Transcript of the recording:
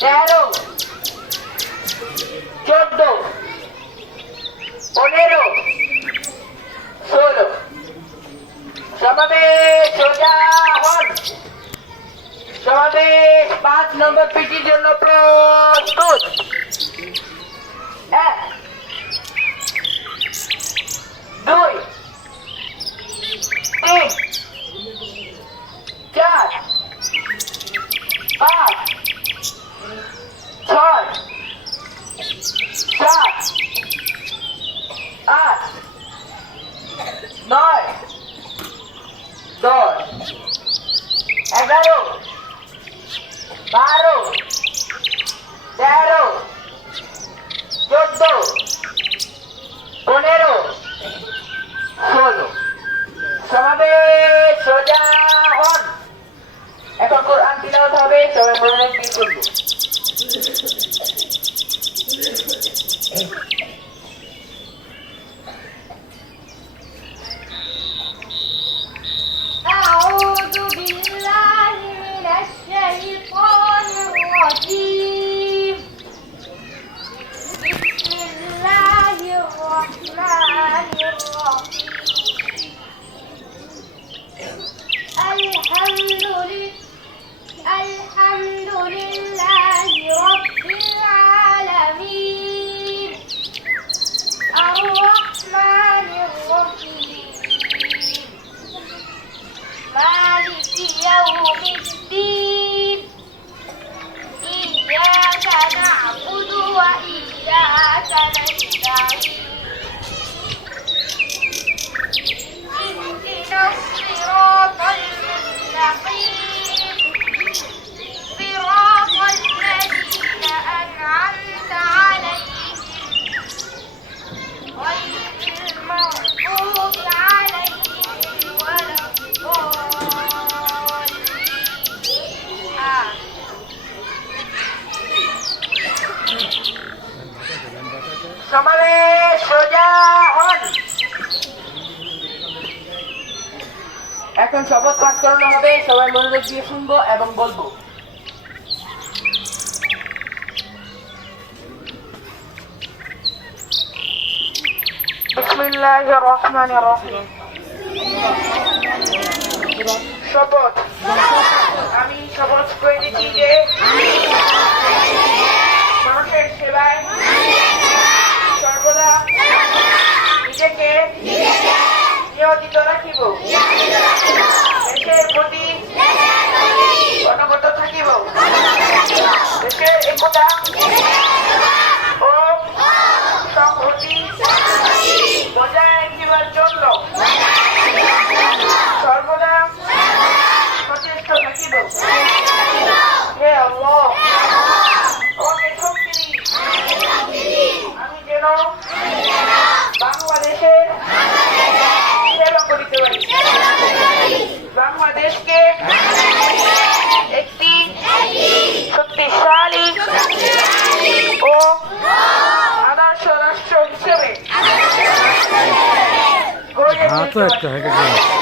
তেরো চোদ্দ পনেরো ষোলো সমাবেশ সোজা হন সমাবেশ পাঁচ নম্বর পিটির জন্য প্রস্তুত এক চোদ্দ পনেরো। ষোলো। সমাবেশ সোজা হন। এখন কোরআন তিলাওয়াত হবে সবাই মনোযোগ দিয়ে করব? এখন শপথ পাঠ করানো হবে সবাই মনোযোগ দিয়ে শুনব এবং বলব। শপথ। আমি শপথ করে দিচ্ছি যে সেবায় সর্বদা নিজেকে নিয়োজিত রাখিব। রাষ্ট্র হিসেবে গড়ে